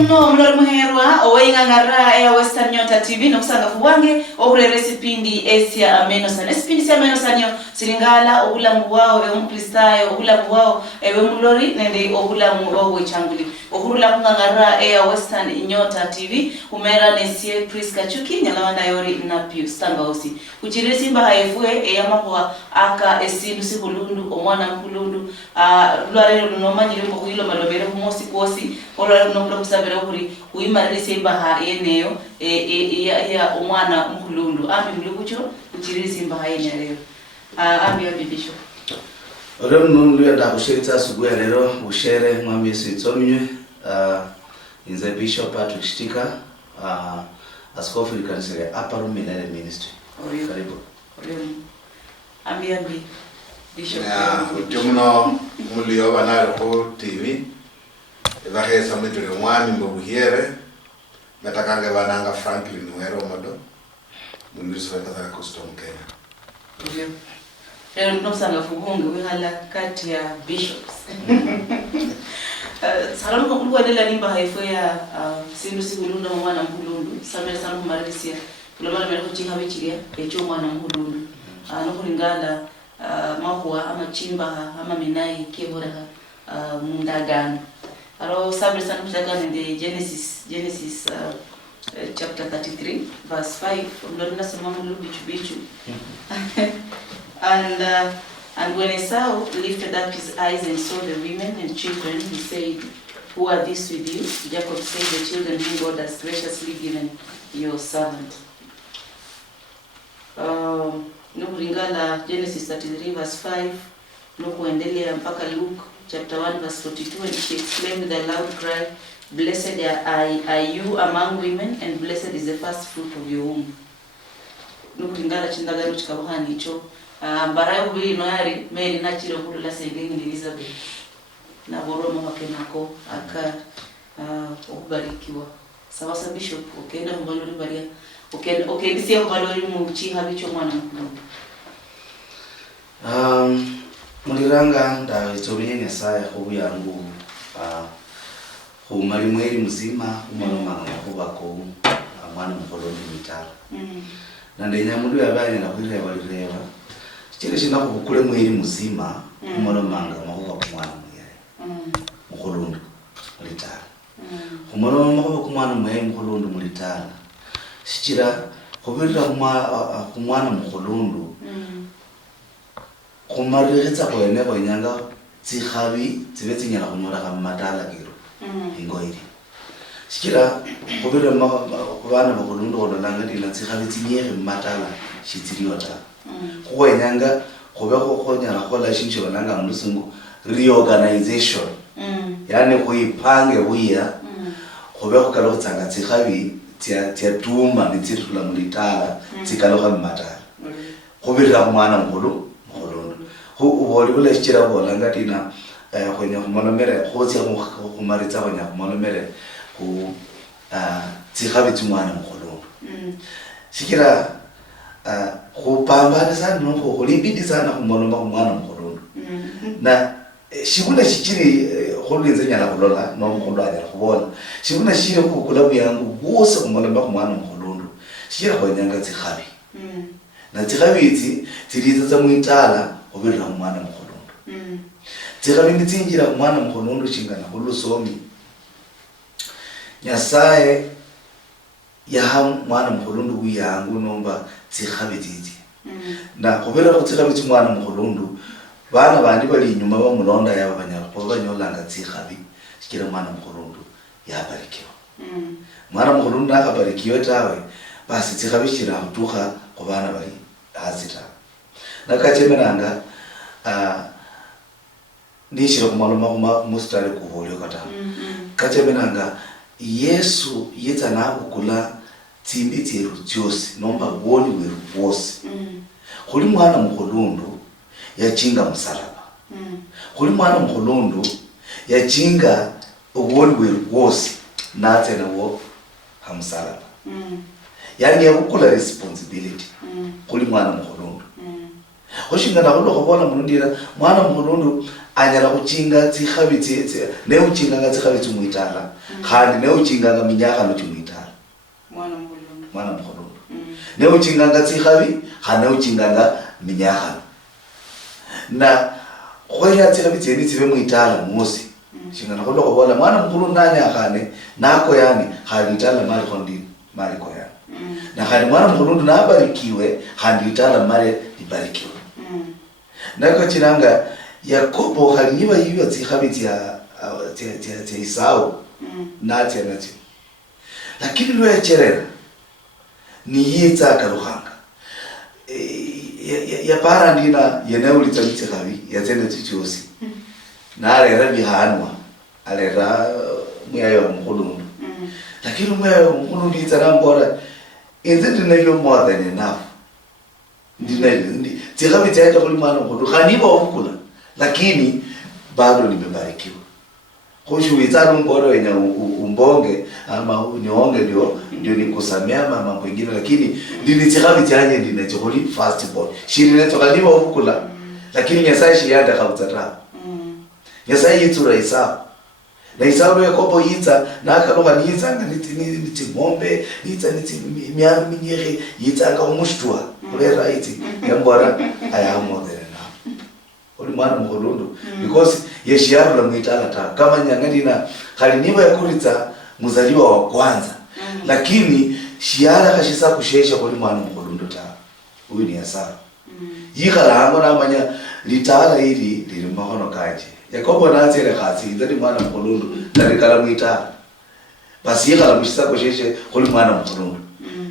mno mlori muherwa owenga ngara ya Western Nyota TV nokusanga fuwange okurere sipindi esia ameno sana sipindi sia ameno sanyo silingala obulamu wao umkristayo obulamu wao mlori nende obulamu wao wechanguli okurula kungangara ya Western Nyota TV umera nesie Priska Chuki nyalawanda yori na Pius Sangausi uchirire simba haefue yamahwa aka esindu sikulundu omwana mkulundu lware lunomanyire mu hilo malobere kumosi kosi olware no kusabira ukuri uyimarire simba ha yeneyo ya omwana mkulundu ambi mlukucho uchirire simba ha yenero ambi ya bibisho Ore nundu ya ndakushiritsa subuya lero ushere mwami Yesu itsomnywe inze Bishop Patrick Shtika askofu likanisa ya Upper Room Milele Ministry. Karibu. Ambi Bishop. Ya utumno mulio banalo ko TV. Evaheza mwiture mwami mbuhiere. Metakange bananga Franklin Wero modo. Mundiso wetaka custom Kenya. Lero tunosanga fuhungu wihala kati ya bishops. Salamu kwa kuendelea limba haifo ya sindu sikulunda mwana mkulundu. Samela salamu marisia. Kulomana mele kuchinga wichiria echo mwana mkulundu. Nukulingala mahuwa ama chimba ama minai kebora mundagano. Aro samela salamu kuchaka nende Genesis chapter 33 verse 5. Mlorina samamu lu bichu. And when Esau lifted up his eyes and saw the women and children, he said, "Who are these with you?" Jacob said, "The children whom God has graciously given your servant." Nukulingala Genesis 33 verse 5, nukuendelea mpaka Luke chapter 1 verse 42, and she exclaimed with a loud cry, "Blessed are you among women, and blessed is the first fruit of your womb." Nukulingala chindagaro chikabahani icho mbarayo bili noyari meli nachiro kulula sengeni Elizabeth na boromo makenako aka ubarikiwa sawa sawa bishop ukenda mbalori baria ukenda sia mbalori muchi habicho mwana mkulu muliranga nda itomye Nyasaye hobu yangu umali mweli mzima umaloma ngakubako mwana mkoloni mitala na ndenya mundu yabanye na kwireba lireba chile shina kubukule mweli muzima umalomanga makuba kumwana mwere mkolondu mulitala umaloma makuba kumwana mwere mkolondu mulitala shichira kubirira kumwana mkolondu kumaritsa kwene kwanyanga tsikhabi tsibetsi nyala kunyora kamatala kiro ingoiri shichira kubirira kubana bakolondu odolanga dila tsikhabi tsinyere matala shitsiriwa ta kuwenyanga kubeko khonyana khola shincho bananga mundusungu reorganization yani kuipange buya kubeko kalo tsanga tsikhabi tia tuma nitsirula mulitala tsikaloga matala kubirira kumwana mkhulu uboli bule shichira bolanga dina khonya kumonomere khotsia kumaritsa khonya kumonomere ku tsikhabi tsumwana mkhulu shikira kupambana sana noko kulibidi sana kumolomba kumwana mkolondu na shikuna shichiri kholinze nyala kulola no mkolondu ajala kubola shikuna shire kukula byangu bose kumolomba kumwana mkolondu shira kwanyanga tsikhabi na tsikhabi itsi tiriza za muitala obirira kumwana mkolondu tsikhabi mitsinjira kumwana mkolondu shingana kulusomi Nyasaye ya mwana mkolondu wiyangu nomba tsikhabi titi na kubera ko tsikhabi tsumwana mkolondu bana bandi bali inyuma bamulonda yaba banyala ko banyolanga tsikhabi shikira mwana mkolondu yabarikiwa mwana mkolondu akabarikiwa tawe basi tsikhabi shira kutuka ko bana bali hazita nakachemeranga ndishira kumaloma kuma mustari kuvolyo kata kachemeranga Yesu yeta na kukula timbiti erujosi nomba woni weru wose kuli mwana mkolondu yachinga msalaba kuli mwana mkolondu yachinga woni weru wose nate na wo hamsalaba yani yakukula responsibility kuli mwana mkolondu oshinga na kulo kubona munundira mwana mkolondu anyala kuchinga tsikhabi tse ne uchinga nga tsikhabi tsumuitala khandi ne uchinga nga minyaka no tsumuitala mwana mkhulu ne uchinga nga tsikhabi khandi ne uchinga nga minyaka na khoya tsikhabi tseni tsibe muitala musi chingana ko loko bola mwana mkhulu ndanya khane nako yani khandi itala mali khondi mali ko yani na khandi mwana mkhulu ndabarikiwe khandi itala mali ibarikiwe nako chinanga Yakobo khaliba yiba tsikhabiti ya Isau nati anati lakini lo yacherera ni yitsa kaluhanga ya para ndina yena ulitsa khabi yatsende tsichosi na alera bihanwa alera muyayo mkhulu lakini muyayo mkhulu nditsa nambora inze ndinelo more than enough ndi tsikhabiti ya kulimana mkhulu khaniba okula lakini bado nimebarikiwa. Kushu wizadu mbora wenya umbonge ama unionge ndio nikusamea mambo mengine lakini ndinitikabi tianye ndinachokoli fast ball. Shiri netokaliwa ukula lakini Nyasaye shiyanda kabutata. Nyasaye yitura Isau. Na Isau Yakobo yitsa na akaluka nitsa niti ngombe yitsa niti minyere yitsa ka umushtua. Kule right yambora ayamode. Oli mwana mkhulundu because yeshiaru la muitala ta kama nyangalina khaliniba yakuritsa muzaliwa wa kwanza lakini shiara kashisa kushesha kuli mwana mkhulundu ta huyu ni Esau yikhala hango namanya litala ili lili mahono kanje Yakobo natsele khasi ndali mwana mkhulundu ndalikala muitala basi yikhala kushisa kushesha kuli mwana mkhulundu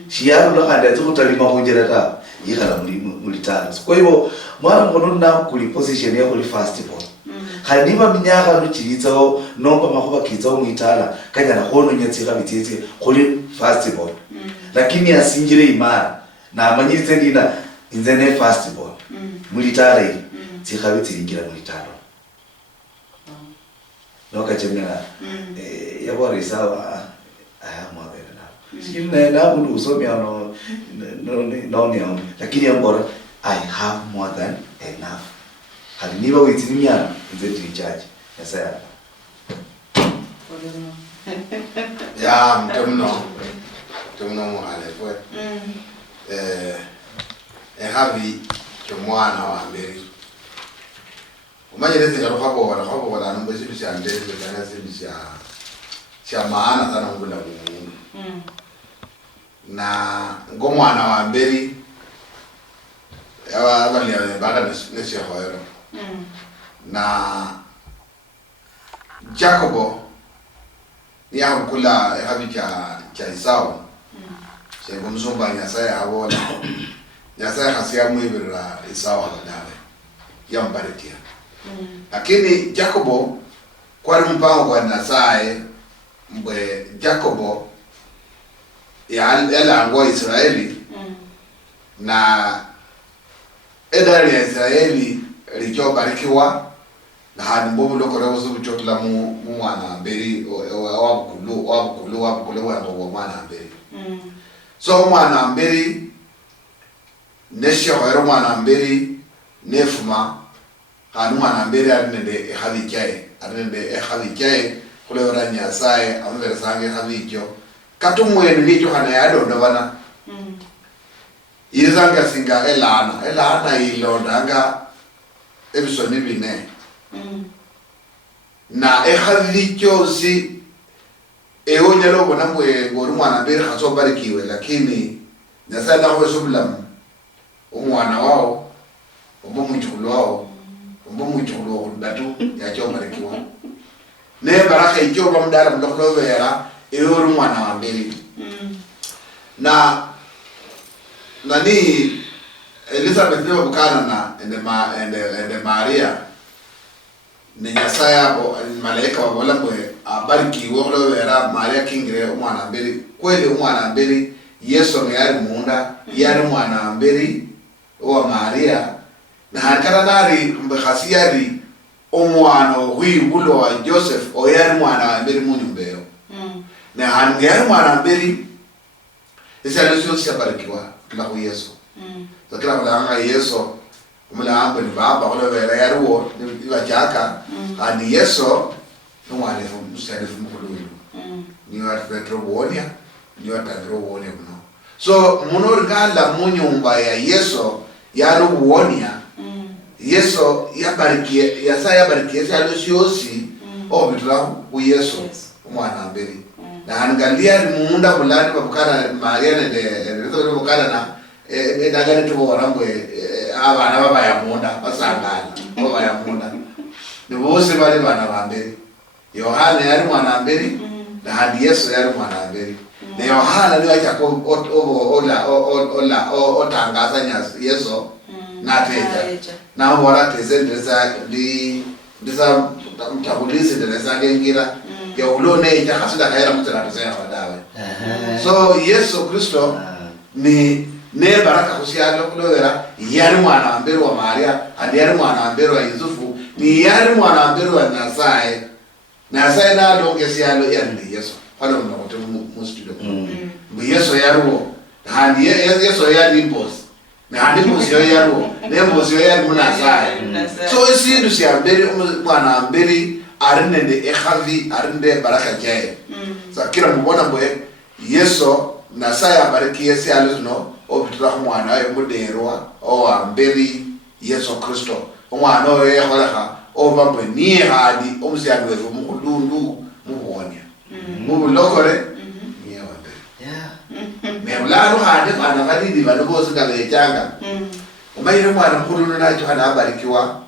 shiaru la khandi atsukutalima kunjera ta yikhala mulitala kwa hivyo mwana mkhulundu na kuli position ya kuli fast ball khaniba minyaka luchilitsawo nomba makhuba kitsawo muitala kanyala khono nyatsika bititsi kuli fast ball lakini asinjire imara na amanyitse ndina inze ne fast ball mulitala ili tsikhabi tsilingira mulitala nokachemera yabora isawa mwabera na sikine na mundu usomya no lakini yambora I have more than enough. Haliniba witiniana nze tichaji. Yesaya. Ya mtomno alekwe. Havi mwana wa mberi. Umanye lezi ngarukhabo wala nombe sibi sya ndeze kana sibi sya maana sana ngula mungu. Na ngomwana wa mberi abali baka nesihoro na Jacobo ya kula habi cha Isau sebo mzumba Nyasaye abona Nyasaye hasiya mwibira Isau hadale yambarikia lakini Jacobo kwa mpango wa Nyasaye mbwe Jacobo ya ngo Israeli na edari ya Israeli licho barikiwa na hadi mbomu loko rewo zubu chotla mu mwana mberi wabukulu wa mwana mberi so mwana mberi nesho hero mwana mberi nefuma hanu mwana mberi arinde havichae kule ora Nyasaye amvera sange havicho katumwenu licho hana yado ndabana Irizanga singa elana ilondanga ebisoni bine na ekhalichosi eonyalo bona mwe ngori mwana mbere khaso barikiwe lakini Nyasaye nawe sobulamu umwana wao omuchulu datu yacho barikiwa ne baraka icho bamdara mdoklo vera eori mwana wa mbere na nani Elizabeth ndio bukana na ende Maria ni Nyasaye hapo malaika wabola mwe abariki wolo wera Maria kingire umwana mbere kweli umwana mbere Yesu ni yari munda yari mwana mbere wa Maria na hakana nari mbkhasiyari umwana wibulo wa Joseph oyari mwana mbere munyumbeo na hangari mwana mbere isa lesio shabarikiwa kila Yesu kila mwana Yesu umulambo ni baba kolo vera yaruo ni bachaka ani yeso no wale fo musale fo mukulu ni wa Petro wonia ni wa Pedro wonia kuno so munor gala munyumba ya yeso yaru wonia yeso yabarikie yasa yabarikie salo siosi obitla ku yeso umwana mbere na angalia muunda bulani babukana Maria ne babukana na edagane tubo warambwe abana baba ya munda basangana baba ya munda ni bose bali bana bambere Yohana yari mwana mbere na hadi Yesu yari mwana mbere na Yohana ni acha ko ola otangaza nyasi Yesu na teja na wala tezendeza ndisa mtabulizi ndeza ngira ya ulone ita kasida kaira mutana tuzenya badawe so Yesu Kristo ni ne baraka kusialo kulowera yari mwana mbere wa Maria hadi yari mwana mbere wa Yusufu ni yari mwana mbere wa Nasaye na longesialo yari Yesu pale mnakote mustudio Yesu yaruo hadi Yesu yari boss na hadi boss yaruo ne boss yari Nasaye so isindu siambere mwana mbere arinde ekhavi arinde baraka jaye sakira mubona mwe Yesu Nasaye bariki Yesu aluzno obitira mwana ayo muderwa o amberi Yesu Kristo omwana oyo yakoleka obamwe ni hadi omuzyango wefu mukulundu mubonya mubulokore nyewande mebulano hadi bana badidi bano bose ngabejanga umayire mwana mkulunu nacho hana abarikiwa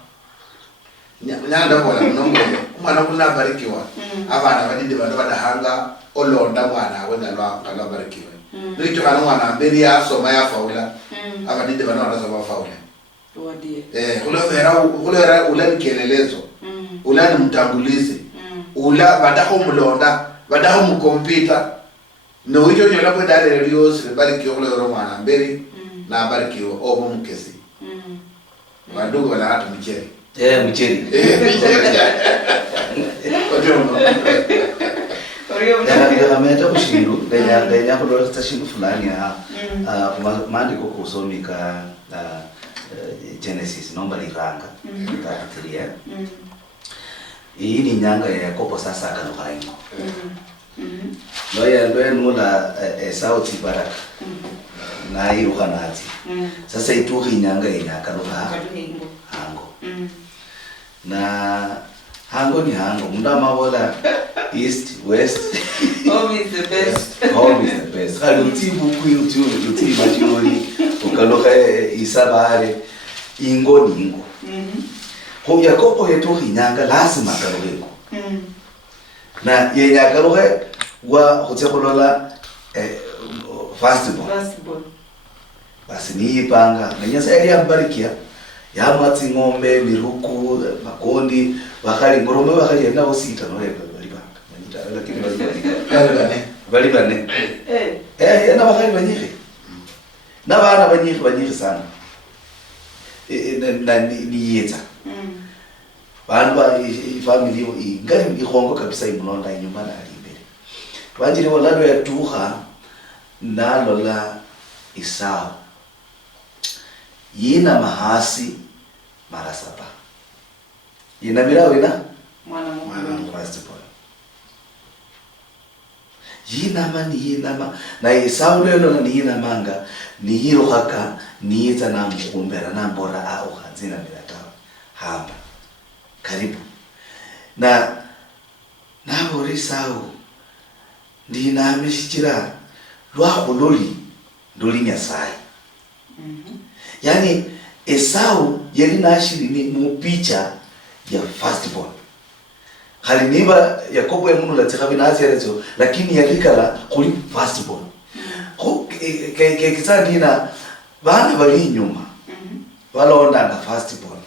nyanda bola mnongo umwana kuluna abarikiwa abana badidi bano badahanga olonda mwana wengalwa kalabarikiwa Nito kana mwana mbere ya soma ya faula abadide bana wanasoma faula kulera ulani kielelezo ulani mtambulizi ula badaho mulonda badaho mukompita no hicho nyola kwa dale radios bali kulera mwana mbere na bali kio obo mukesi bandugu wala hatu mcheri mcheri ya ameta kushindu ndenya kudola tashindu fulani ya maandiko kusomika Genesis nomba liranga ikatiria hii ni nyanga ya Yakobo sasa akanukaingo ndoya nula sauti baraka na iruka nati sasa ituhi nyanga ya akanuka hango na hango ni hango munda mabola east west home is the best home is the best alutibu kuiuti majori ukaloka isabare ingo ningo ho Yakobo yetu hinyanga lazima kaloweko na yenya kalohe wa hotsebolola fastball basi ni panga na nyasa yaliambarikia ya matsi ngombe miruku makondi bakali ngorombe bakali na osita no lebe balibanga manita lakini balibane na bakali banyire na bana banyire sana na ni yeta bana ba family ngari ihongo kabisa imunonda inyuma na alimbele banjire walado ya tuha nalo la Isau yina mahasi mara 7 yina mirawe na mwana fastball yina na Isau lelo na yina manga ni hiro haka ni yeta na mkumbera na mbora au hanzina milatawa hapa karibu na bori Isau ndi na ameshikira lwa ndoli Nyasaye yani Esau yali nashiri ni mupicha ya fastball haliniba Yakobo ya munu latika binazi yalezo lakini yalikala kuli fastball ho kisandina bana bali nyuma walonda na fastball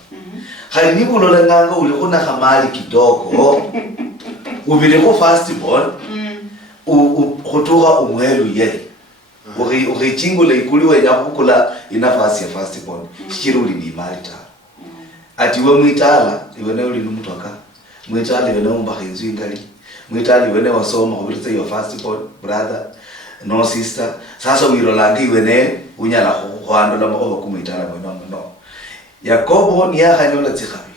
halinibu lolenganga ulikona kamali kidogo ubile ko fastball kutoka umwelu yeye ukichingo ikuliwe nyakukula inafasi ya fastball shiruli ni malita ati we mwitala iwene uli numtoka mwitala iwene umbahinzu ingali mwitala iwene wasoma kubirita yo fastball brother no sister sasa wirolangi iwene unyala kuhandola makoba kumwitala mwe no Yakobo ni yakanyola tsikhabi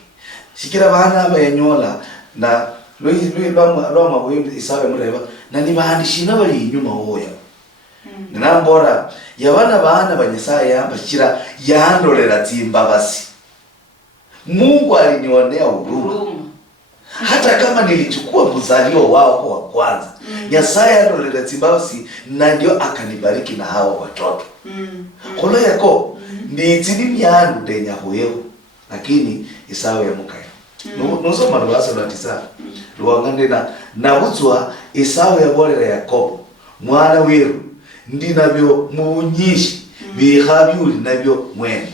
shikira bana bayanyola na lui lwa mabwe isabe mureba na ni bahandishina bali inyuma woya nambora yabana bana banyesaya yamba shikira yandolera timbabasi Mungu alinionea huruma hata kama nilichukua mzalio wao kwa kwanza Nyasaye andolera timbabasi na ndio akanibariki na hawa watoto Kolo yako ni tini yandu denya huyo lakini isawe ya mukaya nusoma lwasa lwa tisa luwangande na utswa isawe ya bolera Yakobo mwana weru ndi nabyo munyishi bihabyuli nabyo mwene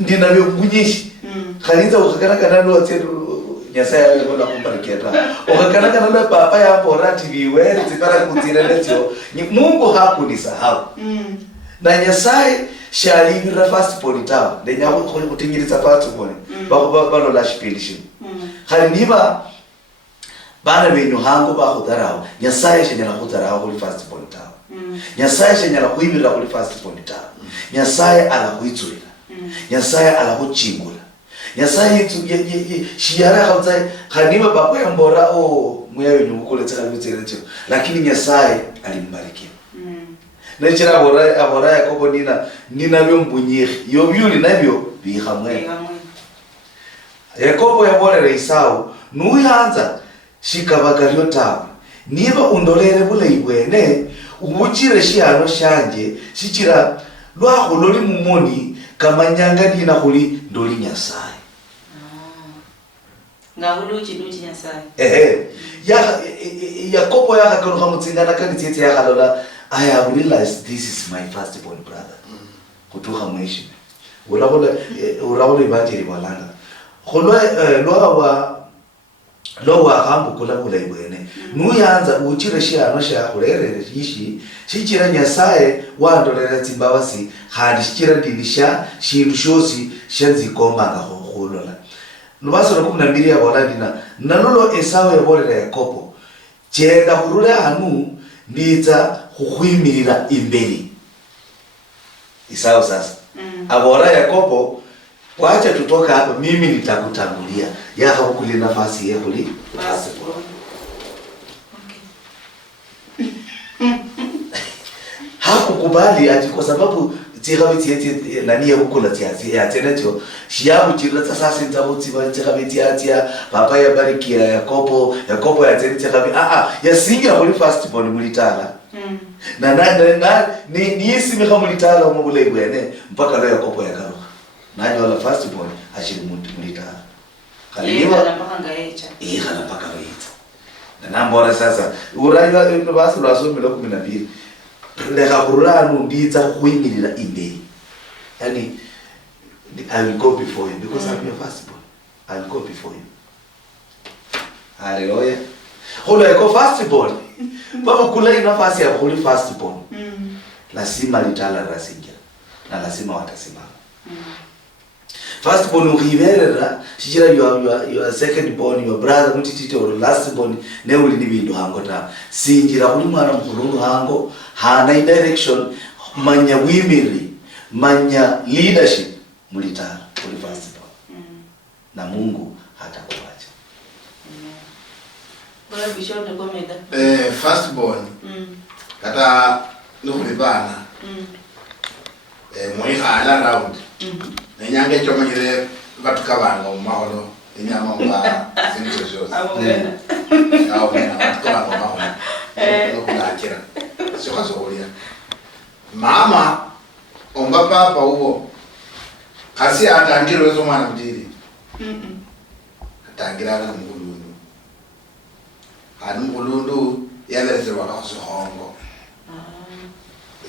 ndi nabyo munyishi khaliza ukakana nalo tsedu Nyasaye alikuwa kumbarikia ta. Ukakana na papa yako orati biwe zipara kutirelezio. Mungu hakunisahau. Na Nyasaye shalibira first politawa. Ndenya kutingiriza first poli. Bako la shipilishi. Khaliniba bana benyu hango ba khudarao. Nyasaye shenyala khudarao kuli first politawa. Nyasaye shenyala kuibira kuli first politawa. Nyasaye ala kuitsuira. Nyasaye ala kuchingula. Nyasaye shiyara khawtsai khaniba bako yambora mwewe nyukule tsaka bitseretso lakini Nyasaye alimbarikia nechira abora Yakobo nina byombunyihi yobyuli nabyo bihamwe Yakobo yaborera Isau nuyanza shikabagalyo tawe niba undolere bulayi bwene ubukire shiyano shanje shikira lwaho loli mumoni kamanyanga nina khuli ndoli Nyasaye ngahuluchi Nyasaye Yakobo yakakoroka mutsingana kanitsetse yakalola I have realized this is my firstborn brother kutuha mwishi urahola ibajiri walanga khulwa lowa hambu kula ibwene nuyanza uchire shiyano shakhurerere ishi shichira Nyasaye wandolera tsimbabasi khandi shichira ndinisha shindu shosi shanzikombanga kholola Nubasura 12 ya bolandina nalolo Esau ya bolera Yakobo chenda kurule hanu ndiza khukhwimirira imbeli Esau sasa abora Yakobo wacha tutoka hapa mimi nitakutangulia yaka kukuli nafasi yako li basi hakukubali ati kwa sababu tsikhabiti yeti nani yakukula tsiatsi yatsenecho shiyabu chirata sasa ntabutsi ba tsikhabiti yatia papa yabarikia Yakobo yatsenecho tsikhabi yasingira kuli first born mulitala na ni yisimi khamulitala umubule bwene mpaka lo Yakobo yakaruka nani wala first born ashiri mulitala khaliwa mpaka ngaecha khala mpaka ngaecha na nambora sasa uraiwa basi lwasomela 12 Leka kurulanu ndiza kuimirira imbeli. Yani I will go before you because I'm your firstborn. I will go before you. Hallelujah. Hola yako firstborn. Baba kula nafasi ya kuli firstborn. Lazima litala rasingira. Na lazima watasimama. Firstborn ukiberera shijira your secondborn, your brother mutitite or lastborn ne uli ni bindu hango ta. Sinjira kuli mwana mkulungu hango hana direction manya wimiri manya leadership mulitara kuli firstborn. Na Mungu hatakuacha. Bora bishop ndomeda. Firstborn. Kata nukulibana. Mwihala round. Nenyange chomanyire batukabanga umaholo inyama nga sinjoshozi awo batukabanga umaholo nokulakira sokasokolya mama omba papa uwo kasi atangire wezo mwana kutiri atangira ala mkulundu yaleze wakakusohongo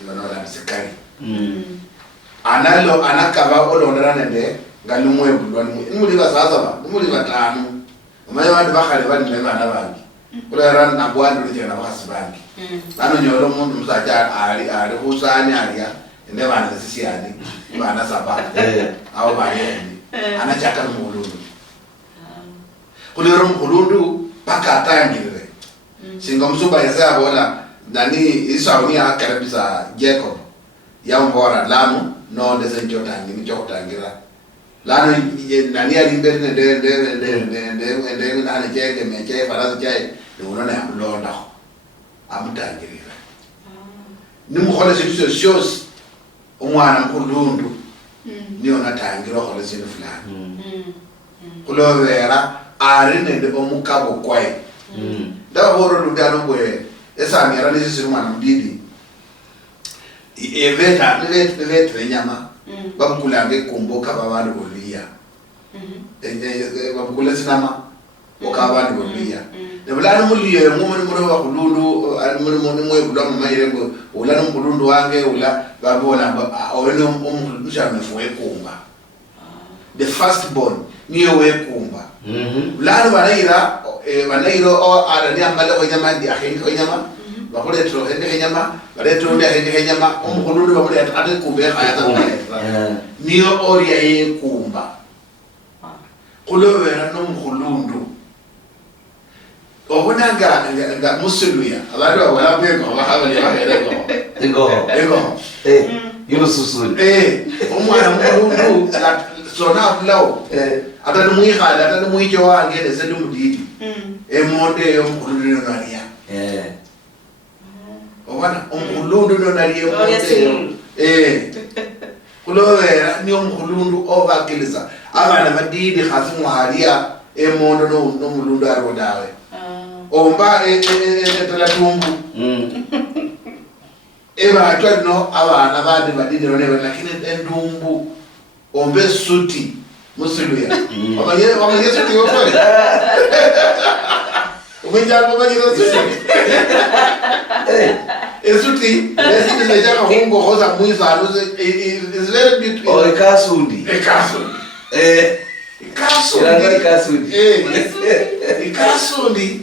ilonola msikali analo anakaba olondera nende ngalumwe bulwani imuli basasa imuli batanu umaye bantu bakhale bali nebana bangi kulera nabwandu lejena bakasibangi bano nyolo umuntu musacha ali kusani aliya ende bana sisiyani bana saba awu bayeni anachaka mulundu kulera mulundu pakatangire singa musuba yasa bona nani isawuni akarabisa Jacob yambora lano no ndese ncho kutangira lano nani alimbere nde nani cheke meche baraza chai ni unona ya mlonda amutangirira nimukhole sintu shows umwana mkulundu niyo natangira khole sintu fulani kulovera ari nende omukabo kwaye ndaboro lugano bwe esamira nisisi umwana mdidi eveta nivete nyama babukulange kumboka babantu boliya babukula sinama okabantu boliya nebulana muliye ngomwe muri bakulundu muri mwe bulwa mamayirego ulana mkulundu wange ula babona aweno umshame fwe kumba the first born niyo we kumba bulana banaira o arani amale ko nyama ndi akhingi ko nyama bakule tro hende nyama bareto ndi hende nyama umkulundu bamuli atade kumbe khaya niyo oria ye kumba kulovera no mkulundu obona nga musuluya abantu abala beko bahabali bahereko ego yuno susuni omwana mkulundu sona flow atani mwikhala atani mwicho wange lesedu mudidi emonde yo mkulundu no naria obana omkulundu no naria kulovera niyo mkulundu obakiliza abana badidi khasimu haria emondo no mulundu arodawe omba etelatumbu eba atwano abana badi badidi ronewe lakini endumbu ombe suti musuluya wamanye suti wofole umenjalo banyiro suti esuti lesini lejaka hungo hoza muisa is very beautiful ekasundi ikasundi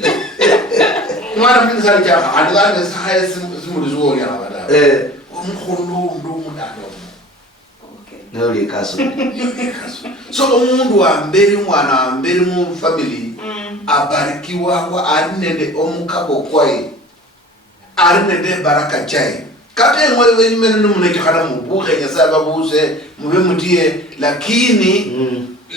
mwana mnizali chaka adilane sahaye simulizuo ya wabada umkhulundu mudado noli ekasundi so umundu wamberi mwana wamberi mu family abarikiwa kwa arinende omukabo kwaye arinende baraka chai kate ngwele wenyimene numuneke khana mubuhe nyasaba buse mube mutie lakini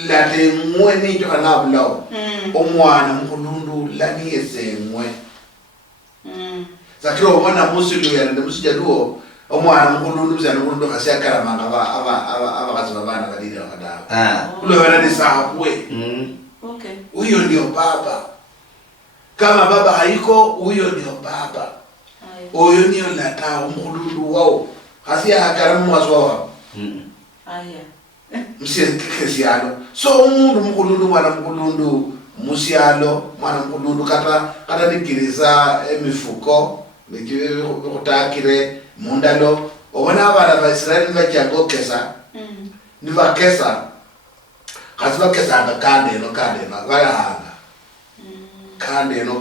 late mwe nicho kana bulao omwana mkulundu lani yesemwe zakiro mwana musulu ya ndamusija duo omwana mkulundu bizana mkulundu khasiya karama aba kaziba bana badira bakadawa kulo wena ni sahabwe okay huyo ndio baba kama baba haiko huyo ndio baba huyo ndio lata mkulundu wao khasiya karama mwazwa msiesialo so umundu mkulundu mwana mkulundu musialo mwana mkulundu kata nikiriza emifuko nikutakire mundalo obona abana ba Israeli bachago kesa nibakesa kasiba kesa kande no barahanga kande no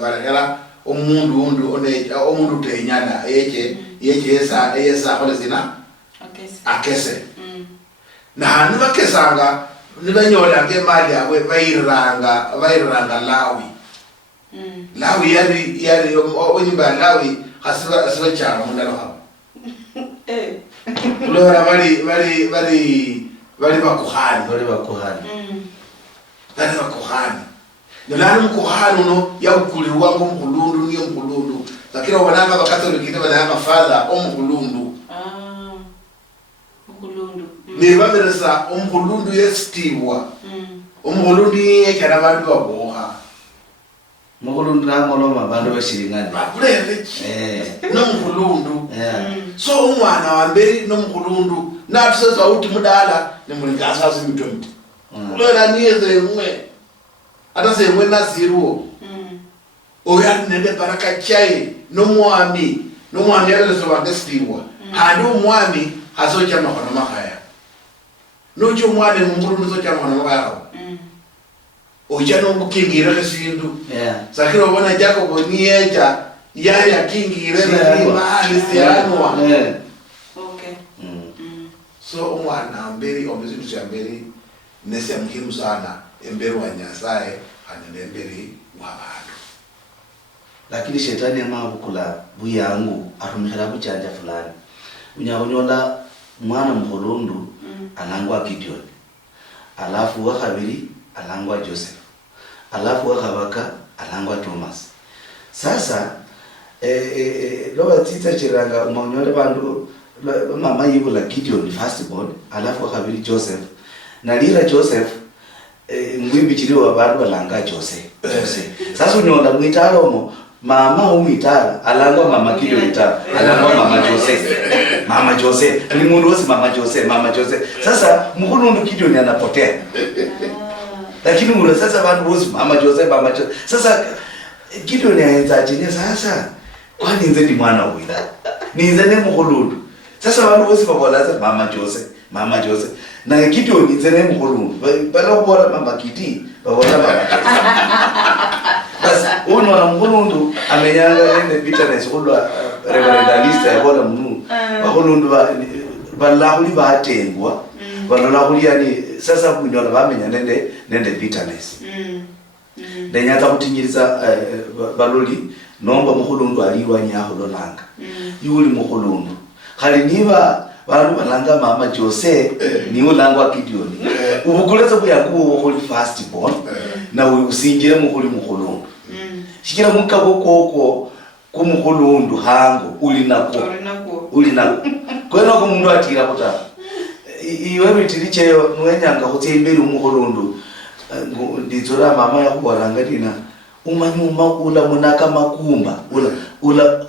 barahera umundu omundu tenyana yeche esa kole zina akese na nibakesanga nibanyola ngemali yawe bayiranga lawi yari onyimba lawi hasiba cyaro mundalo habo lora bari bakuhani nilani mkuhani no yakuliwa ngo mkulundu niyo mkulundu lakini wananga bakatoliki bananga father omkulundu nibameresa omkulundu yesitiwa omkulundu yekana bantu baboha mkulundu namoloma bantu bashilingana babulele no mkulundu so umwana wamberi no mkulundu natuseza uti mudala nemulingasa zimitomti kulona niyeze mwe ata semwe naziruo oya nende baraka chai no mwami aleleso bangesitiwa handi umwami hasocha makono makaya nocho mwane mumurundu socha makono makaya ocha no mukingira kesindu sakiro bona Jacob niyecha yaya kingire ni mali sianwa okay so umwana mberi obezitu ya mberi nese muhimu sana emberi wa Nyasaye hanene emberi wa bantu lakini shetani amabukula buyangu arumikira buchanja fulani unyakunyola mwana mkhulundu alangwa Gideon, alafu wakabili alangwa Joseph, alafu wakabaka alangwa Thomas. Sasa loba tita chiranga umaunyola bandu mama yibu la Gideon first born, alafu wakabili Joseph, na lira Joseph ngwimbi chiliwa bandu balanga Joseph. Sasa unyola mwitalo mama umwitala alangwa mama Gideon itala alangwa mama Joseph ni mundu wosi mama Joseph. Sasa mkhulundu Gideon anapotea, lakini mula sasa bandu wosi mama Joseph. Sasa Gideon yaenza chenye sasa kwani nze ndi mwana wina ninze ne mkhulundu. Sasa bandu wosi babolaza mama Joseph na Gideon nze ne mkhulundu bala kubona mama Kiti babona mama Joseph. Basi uno na mkhulundu amenyanga nende bitterness kulwa reverendalista yabona mnu bakhulundu balahuli batengwa balahuli yani sasa kunyola bamenya nende bitterness ndenyaza kutinyiriza baloli nomba mkhulundu alirwa nyaho lolanga yuli mkhulundu khali niba bandu balanga mama Jose ni ulangwa Gideon ubukuleza buyangu khuli first born na usinjire mkhuli mkhulundu shikira muka kokoko kumkhulundu hango ulinako kwena ko mundu atira kuta iwe bitiricheyo nwenyanga kutimbiri umkhulundu ndizora mama yakubwaranga dina umanyuma ula munaka makumba ula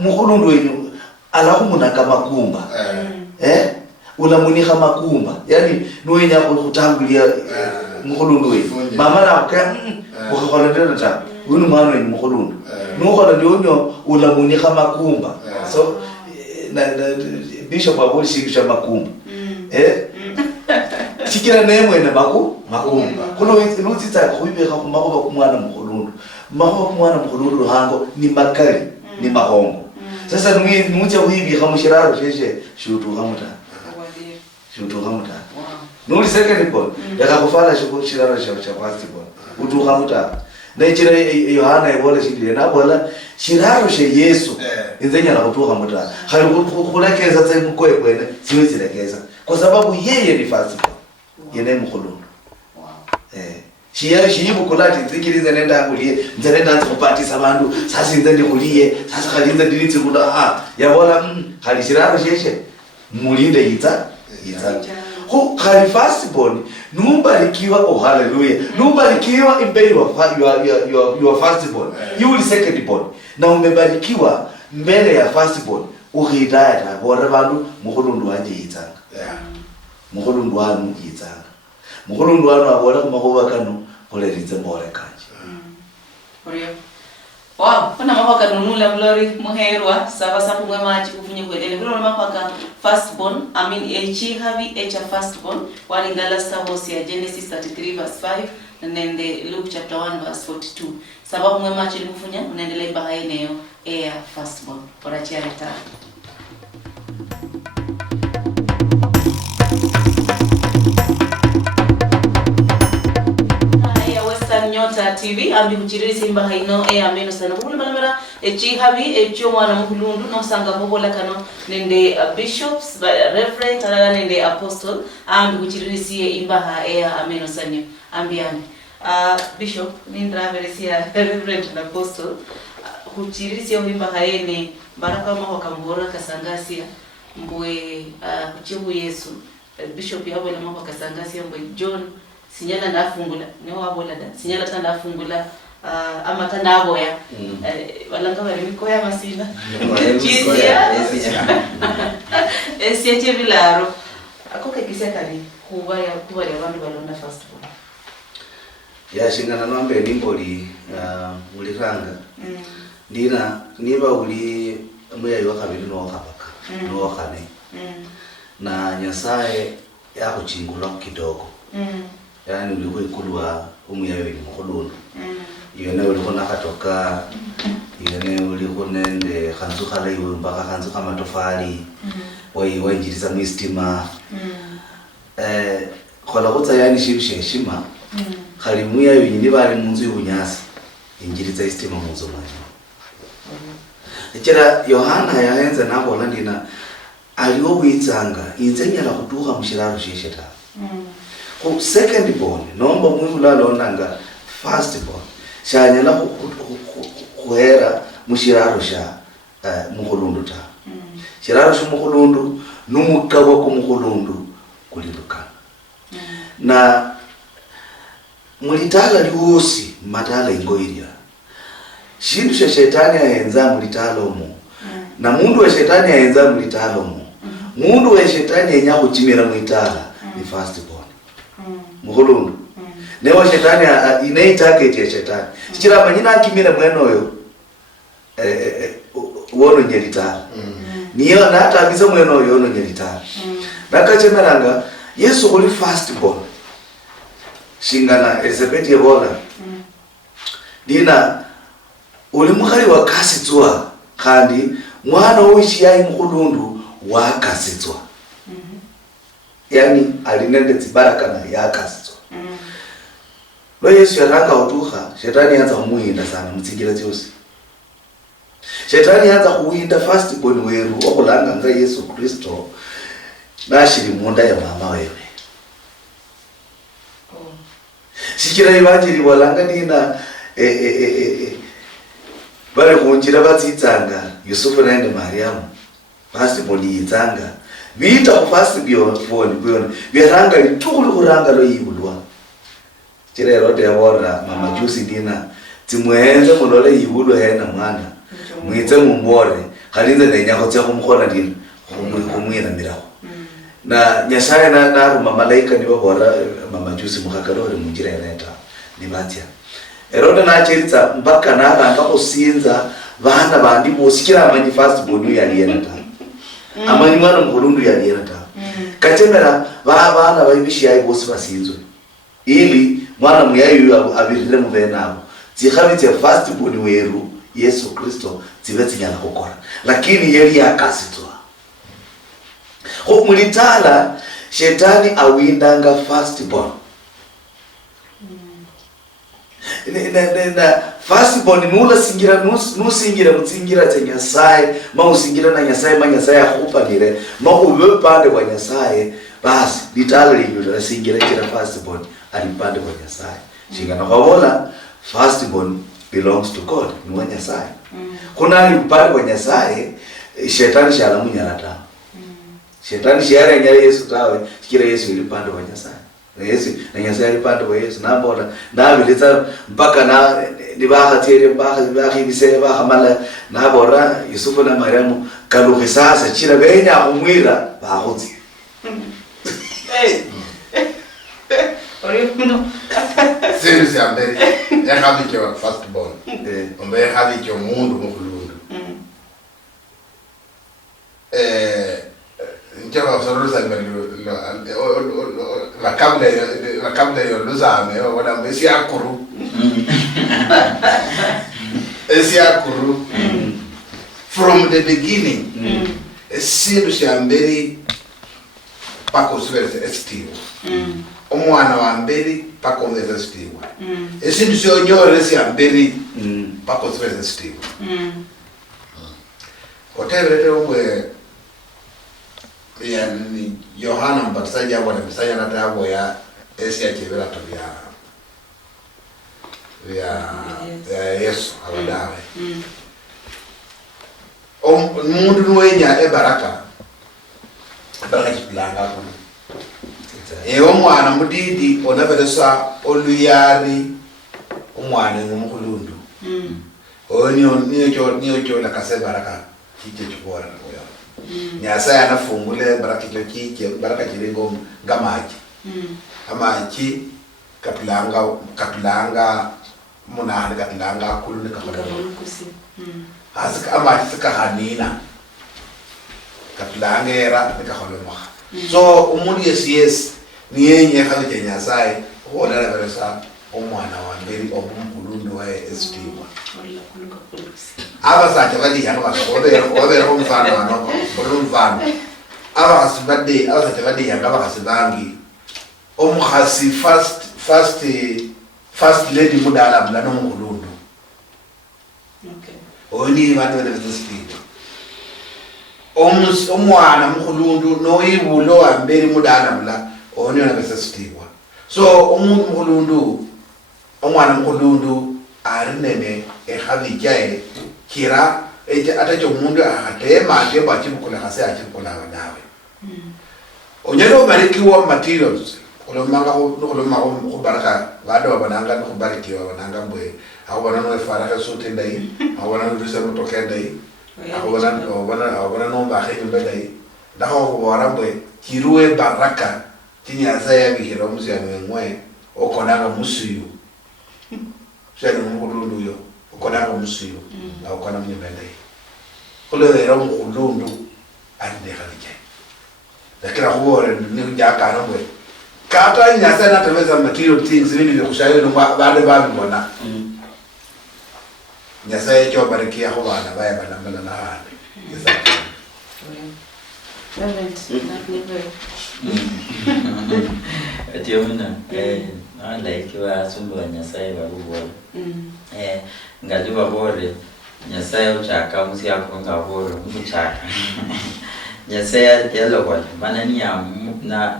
mkhulundu wenyu ala kumunaka makumba ula munika makumba yani nwenya kutangulia mkhulundu wenyu mama nakha ukhola ndena ta winu mwana wenyu mkhulundu nukhola ndionyo ula munika makumba. So na bishop aboli shikisha makumba sikira nemwe na makumba kuno lutitsa kuibeka kumakoba kumwana mkhulundu kumwana mkhulundu hango ni makali ni mahongo. Sasa numucha kuibeka mushiraro sheshe shutu hamuta nuli second born yakakufala shiraro cha first born utu hamuta na chira Yohana yebola shidile na bola shiraro she Yesu inzenya na kutuha muta khali kulekeza tse mkoe kwene siwezi lekeza kwa sababu yeye ni first born yene mkhulundu shiyibu kulati nzikirize nenda ngulie nzenda nzikupatisa abantu sasa nze ndikuliye sasa khali nze ndilitsi kuda yabola khali shiraro sheshe mulinde yitsa ho khali first born numbarikiwa. Oh hallelujah, numbarikiwa mbele your first born you will second born na umebarikiwa mbele ya first born ukidaya ta bora bandu mkhulundu wanje yitsanga mkhulundu wanu yitsanga mkhulundu wanu abola kumakoba kanu kolerize mbole kanje oriyo wow kuna mapaka nunula glory muherwa saba sapu ngwe machi kufunye kwedele kuna mapaka first born echi havi echa first born walingala stabos ya Genesis 33 verse 5 nende Luke chapter 1 verse 42 sababu ngwe machi kufunya unaendelea bahaeneo ya first born ora chiareta. Nyota TV ambi kuchirisi imba haino ameno sana kule malamera echi habi echo mwana mkhulundu no sanga bobola kano nende bishops reverend alala nende apostle ambi kuchirisi imba ameno sana ambi bishop nindra veresia reverend na apostle kuchirisi imba haene baraka maho kambora kasangasia mbwe kuchibu Yesu bishop yabo na maho kasangasia mbwe John sinyala nafungula niho wabola da sinyala tanda afungula amata naboya balanga bari mikoya masina chisia esie bilaro akoke kisia kali kuba ya bantu balona first born ya shingana nombe nimboli uliranga ndina niba uli muya wakabili no wakabaka no wakane na Nyasaye yako chingula kidogo yani ulikuwa ikulwa umuyawe mkhulundu yone ulikuwa nakatoka yone ulikuwa nende khanzu khala iwe mpaka khanzu kama tofali wainjiriza mwistima khola kutsa yani shimsheshima khali muyawe nyindi bali munzu yubunyasi injiriza istima munzu manje chera Yohana yaenza nabona ndina aliwo bwitsanga inze nyala kutuka mushiraro sheshetani. Ku second born nomba mungu lalonanga first born shanyala kuhera mushiraro sha mukulundu ta. Shiraro sha mukulundu numukabwa ku mukulundu kuliruka. Na mulitala liwosi matala ingoiria. Shindu sha shetani ayenza mulitala omo. Na mundu wa shetani ayenza mulitala omo. Mundu wa shetani yenya kuchimira mulitala ni first born. Mukulundu. Newa shetani inei target ya shetani. Chikira manyina akimira mweno oyo wono nyelitala. Niyo na hata abisa mweno oyo wono nyelitala. Nakachemeranga Yesu kuli first born. Shingana Elizabeth yebola. Dina uli mukhali wa kasitswa kandi mwana wishi yayi mukulundu wa kasitswa. Yani alinende tibaraka na ya kasitswa. Lo Yesu yaranga utuha shetani yanza kumuinda sana mutsingira cyose. Shetani yanza kuwinda first born weru okulanga nga Yesu Kristo nashiri munda ya mama wewe. Shikira ivanjiri walanga nina bare kunjira batsitsanga Yusufu naende Mariamu first born yitsanga vita ku first born biranga litukulu kuranga lo yibulwa. Chira rote yabora mama juice dina timwenze mulole yibulwa hena mwana mwitse mumbore khalinze nenyako tse kumkhona dina kumwira miraho. Na nyasaya na ruma malaika nibo bora mama juice mukhakarore munjira yaneta nibatya. Erode na chiritsa mpaka naranga kusinza vana bandi bosikira amanyi first born yaliyena. Amanyi mwana mukulundu yaliyena. Kachemera bana bayibishi yayi bosi basinzwe. Ili mwana muyayu abirire muvenabo. Zikhabitse first born weru Yesu Kristo zibetse nyana kokora. Lakini yeli yakasitwa. Ho mulitala shetani awindanga first born. Na first born nula singira nusingira mutsingira tsa Nyasaye ma usingira na Nyasaye ma Nyasaye akupanire ma ube pande kwa Nyasaye basi litala linyo la singira kira first born alipande kwa Nyasaye. Shingana kwabola first born belongs to God ni wa Nyasaye. Kuna alipande kwa Nyasaye shetani shala munyarata. Shetani shiara nyari Yesu tawe kira Yesu ilipande kwa Nyasaye. Yesu na Nyasaye alipande kwa Yesu nambona na bileta mpaka na nibaha tere baha bisere baha mala na bora Yusufu na Mariamu kaluhe sasa chira benya kumwira bahozi. Seriously ambere ya habi kwa first born. Ombe habi kwa mundu mukulundu. Njaba sororosa la kabla yo luzame wala mbesi akuru. Esi akuru. From the beginning. Seriously ambere pako sivese estivo. Omwana wa mbere pako sivese estivo. Seriously onyore esi ambere pako sivese estivo. Whatever we ya Yohana Mbatizaji abo na Msaya na tabo ya Asia chevela to ya Yesu abadawe. Mundu nuwenya baraka kipilanga ko. Omwana mudidi onaberesa oluyari omwana ngumukulundu. Niyo cho la kase baraka kije chukora ko ya. Nyasaye anafungule baraka kike baraka kirengo ngamaji. Amaji kapilanga munahani kapilanga kulune kakola. Asika amaji sika hanina. Kapilanga era nikakola mwa. So umuntu yes niyenye khali Nyasaye hola la veresa omwana wa mberi omumkulundu wa estiwa. Aba sacha bali yana obera umfano ano olumfano aba asibade aba sacha bali yana aba asibangi omkhasi first lady mudala mlano mkhulundu. Okay. Oni bantu bene speed omwana mukhulundu noyibulo amberi mudala mula onyona besasitibwa so umuntu mukhulundu omwana mukhulundu ari nene ekhabijae kira atacho umuntu akatema ngemba achibukula khase achibukula nawe onyelo ubarikiwa materials kulomanga kubaraka bado wabananga kubarikiwa wananga mbwe abona no faraka sote ndai abona no bisa mutoke ndai abona no ba khenyu ndai ndaho kubara mbwe kiruwe baraka tinya saya bihiro musiyane mwe okonanga musiyu sene mukulundu yo okonanga musiyu okona mnyembendai kulo era mukulundu ande khalije lakini kubore ni jakana mbwe kata nyasa na taweza material things vile vya kushauri no baada babibona nyasa yecho barikia ho bana baya banambala na hande exactly atiomina like sumbu nyasa babubora ngaliba bore nyasa uchaka musi akonga bore muchaka nyasa yalo kwa banani ya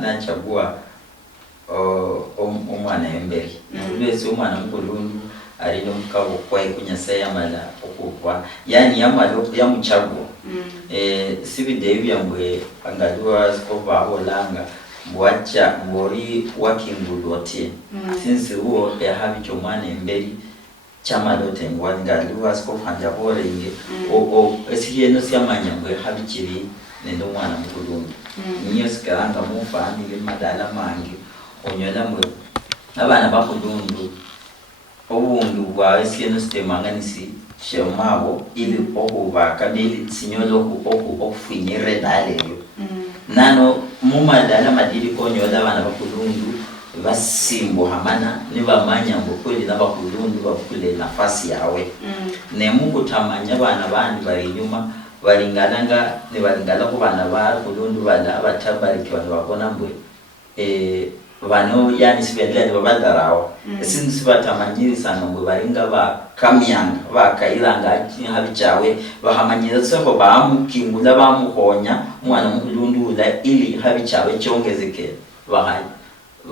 na chagua omwana emberi lwese omwana mukulundu alino mukabo kwa kunyasaya mala okukwa yani yamalo yamuchagua sibide byambwe angaliwa skoba olanga bwacha mbori wakinguloti since huo habicho mwana emberi chamalote ngwangaliwa skoba hanja bore inge esiye no syamanya mbwe habichiri nendo mwana mukulundu niyo sikaranga mu family madala mangi onyola mwe abana bakulundu obundu bwa esieno stemanganisi shemabo ili okubaka bili sinyolo okufinyire daleyo nano mumadala madili konyola abana bakulundu basimbo hamana nibamanya ngokweli nabakulundu bakule nafasi yawe nemukutamanya abana bandi bari nyuma balingalanga nibalingala ku bana bakulundu bala batabarikiwa babona mbwe vano yani sibedlela babadarawo esintu sibatamanyiri sana ngo baringa ba kamyanga bakairanga habichawe bahamanyira tseko bamukingula bamuhonya mwana mukulundula ili habichawe chongezeke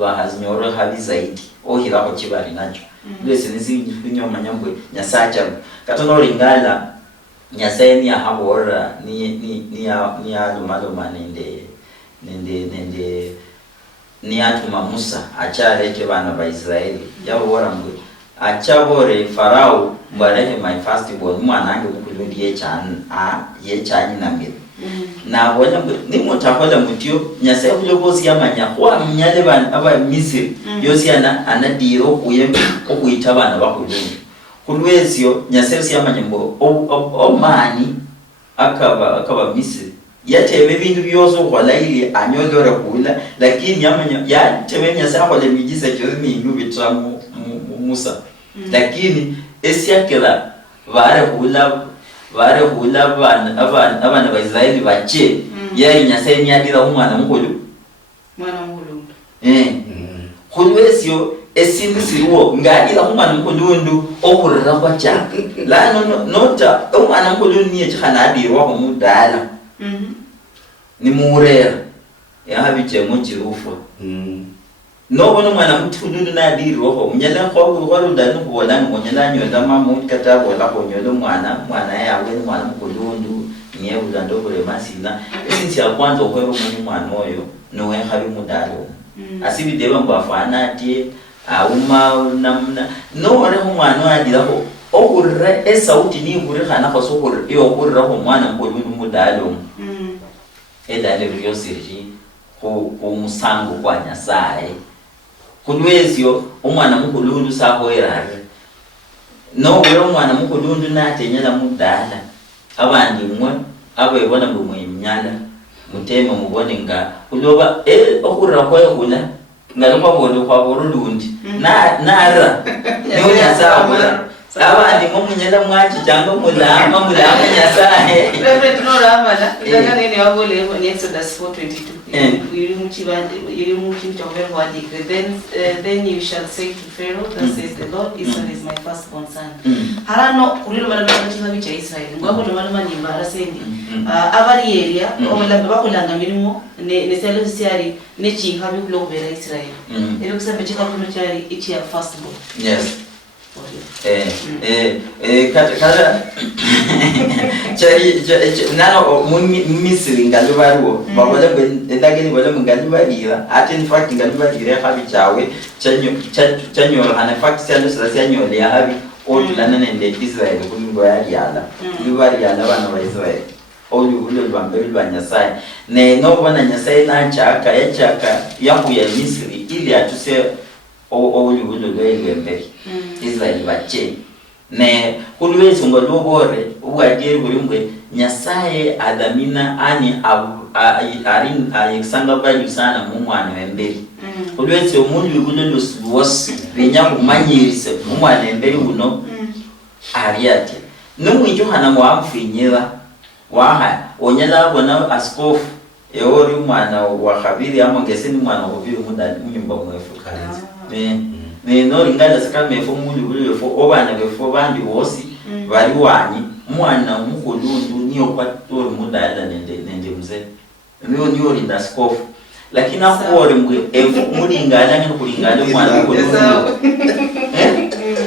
bahazinyoro habi zaidi ohira ko kibali nacho lese nizinyoma nyambwe nyasacha katono ringala nyaseni ya habora ni ya lumaloma nende ni atuma Musa achareke bana ba Israeli yabora mbwe achabore Farao mbalehe my first born mwana wangu mkuludi yechani na mbele na wala ni mutahola mutio nyasa kulobosi yamanya kwa mnyale bana aba Misiri yosi anadiro kuyembe okuita bana bakulundu kulwezio nyasa yamanya mbo omani akaba Misiri yatebe bintu byozo khola ile anyolora kula lakini yamanya yatebe nyasa khola migiza jomi ngubitra Musa lakini esiakela bare hula abana ba Israeli bache yari nyasa nyadira umwana mukulu khulwesio esimisiriwo ngadira umwana mukulundu okurira kwacha la nota umwana mukulu niye chikhanadiro wa mudala ni murera ya habiche muchirufa no bono mwana mutulundu na diro ho mnyala ko ndanu kubona ngonyala nyoda mamu katabo la konyodo mwana yawe mwana mukulundu niye ulando bure masina esinsi ya kwanza okwero mwana oyo no we habi mudalo asibideba mbafana tie auma namna no re mwana adira ho okurre esauti ni bure khana ko sokur yo okurre ho mwana mukulundu mudalo edale byo sirji ko musango kwa nyasaye kulwezio umwana mukulundu sahoerare no wero mwana mukulundu natenyela mudala abandi mwe abebona bumwe imnyala mutema mubone nga uloba okurra kwayo kula ngalo kwa bodo kwa borundi nara nyo nyasaye abandi ngomunyela mwachi jango mulama nyasaye Reverend Nora ndanga nini wabole ni Exodus 4:22 yiri muchi chakubera wadike then you shall say to Pharaoh thus says the Lord Israel is my firstborn son. Harano kulilo bala bachiha bicha Israel ngwabo lomala nyimba arasendi abari area obalamba bakulanga mirimo ne selo siari ne chiha bikulo bera Israel ero kusaba chika kuno chari ichi ya firstborn. Yes. Kata nano Misiri ngalubaruo babola ndageni bola ngalubarira ate in fact ngalubarira habi chawe chanyo ana fact sendo sasyanyo ya habi otulana nende Israel kungo yala lubari yala bana ba Israel olu lwambeli lwa Nyasaye ne no bona Nyasaye na chaka ya Misiri ili atuse olu lwembeli Israel bache ne kulwezi ngolobore ubwageri bulimwe Nyasaye adamina ani arin ayisanga bali sana mu mwana wembeli kulwezi omuntu kulelo was benya kumanyirise mu mwana wembeli uno ariate numwijo hana mwamfinyira waha onyala bona askofu eori mwana wa khabiri amongeseni mwana obiri mudali nyumba mwefu kalenzi no ringala sakame fo muli fo obana befo bandi wosi bali wanyi mwana mukolundu niyo kwatori mudala nende mzee niyo rinda skofu lakini akore mwe mulingala ngene kulingala mwana mukolundu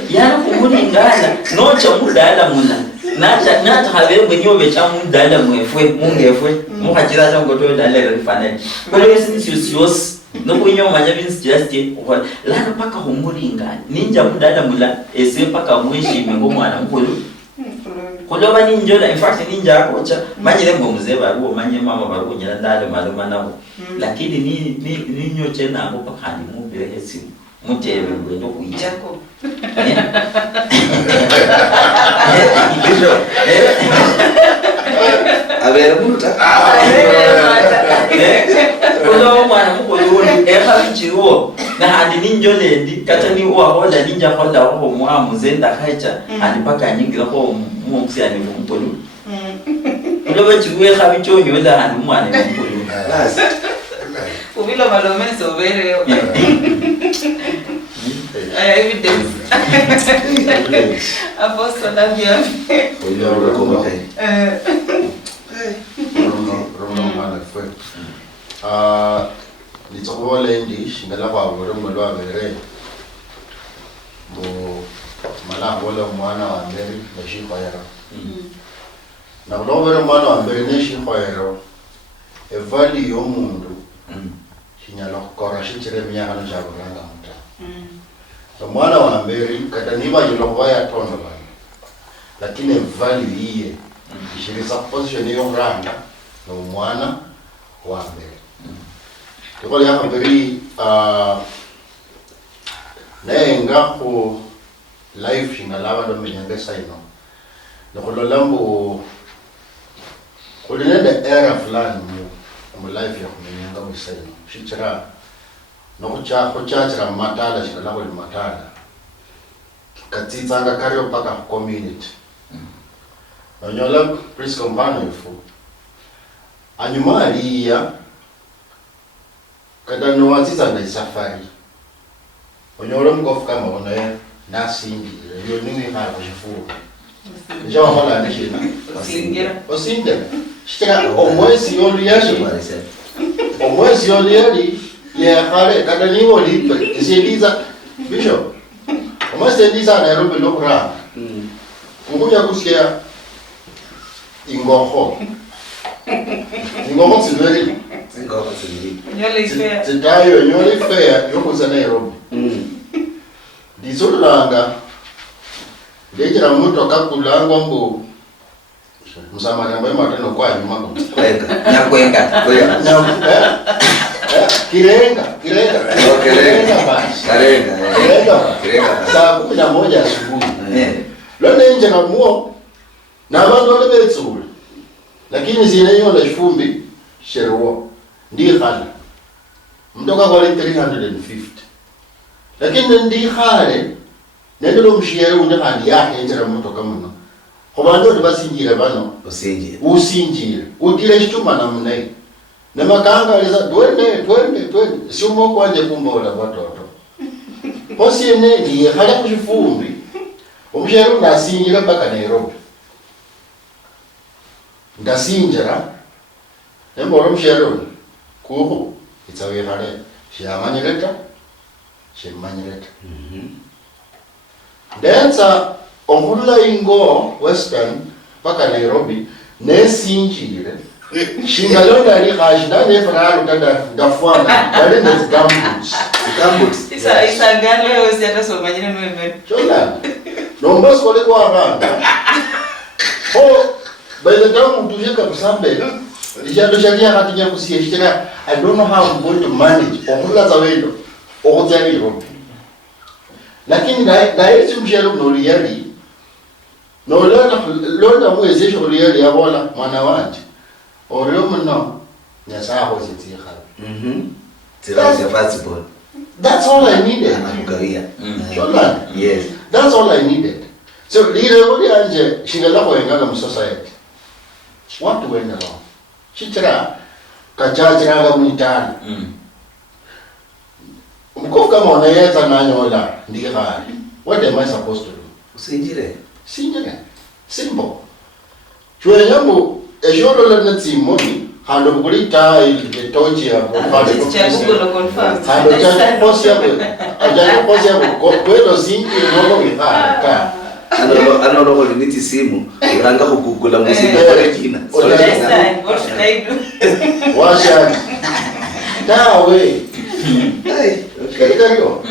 yana kumulingala nocha mudala muna nata habe mwenyo becha mudala mwefwe mungefwe muhajira zango to dala refane bale sinisios no kunyo manya bins just la paka humuringana ninja mudala mula ese paka mwishime ngo mwana mukulu kuloba ninjola in fact ninja akocha manyire ngo muzeba ruo manye mama baruo nyala ndale maluma nabo lakini ni nyoche nango paka ni mubere hesi mutebe ngwendo kuyako abera muta kulo mwana mukoloni ehabichiwo na handi ninjolendi kata ni hola ninja hola ho mwamu zenda hacha alipaka nyingira ho mumsi ani mukolu kulo bachiwe habichonyo la handi mwana mukolu basi Ubilo malomeni sobere evidence Apostle Lavian oyo ko kai Roma fue litsobole ndi shingala kwa bore molwa bere bo mala bola mwana wa mbere bashi khoyero na lo bere mwana wa mbere ne shi khoyero e vali yo mundu shinyalo kora shichire myaka no jabo ranga muta mwana wa mbere kata niba yilo kwaya tondo bana lakini vali iye ishirisa position yo ranga no mwana wa mbere Tukole hapa beri nenga ko live shingalawa ndo menyanga saino. Nokolo lambo kulinenda era fulani mu live ya kumenyanga mu saino. Shichira nokucha kochachira matala shingalawa li matala. Katitsanga karyo paka community. Nonyola priest kompano ifu. Anyuma aliya kada no watisa na safari onyoro mkofu kama ona na singi yo nini ha kujifu nje wala ndishina osingira shika omwezi yoli yashi omwezi yoli yali ya kale kada ni woli isiliza bisho omwezi ndiza na Nairobi lokura ngoja kusikia ingoho tsinveri nyole fair yokuza Nairobi ndizolanga ndejera muto kakulangwa mbo musamanya mbaye matano kwa nyuma ko nyakwenga kirenga saa 11 asubuhi lone nje na muo na abantu wale betsule lakini zile yona shifumbi sheruo ndi khali mtoka kwa 350 lakini ndi khale nende lo mshiyere unde kandi yahenjera motoka muno kobando libasinjire bano usinjire utile chituma na munai na makanga aliza twende siumo kwanje kumbola watoto hosi ene ni hala kujifumbi omshiyere ndasinjira mpaka Nairobi ndasinjira embora omshiyere kubo itsawe hale shiyamanyireta shimanyireta ndenza ohula ingo Western mpaka Nairobi nesinjire shingalonda ali khashi ndane fralo ndafwana ndale nezigamboots isa ngalo yosi atasomanyira nwembe chola nomba skole kwa banga by the time tujeka kusambe ijado sharia hatinya kusiyeshira I don't know how I'm going to manage ohula zawendo okutyali Nairobi lakini naye simshelo noliyali nolona mwezesho oliyali yabola mwana wanje oryo muno nyasaho zitsikha that's all I needed yes that's all I needed so lile oli anje shingala kwenga mu society what went wrong chichira kachachira ga munitani umkoka mona yetsa nanyola ndikhali what am I supposed to do usinjire simple chwenyambo ejolo la natsimoni hando bukulita ile tochi ya hando cha posia ko kwelo singi nolo ngika ano no niti simu uranga kugugula muziki kwa kina what should I do washa tawe kaidario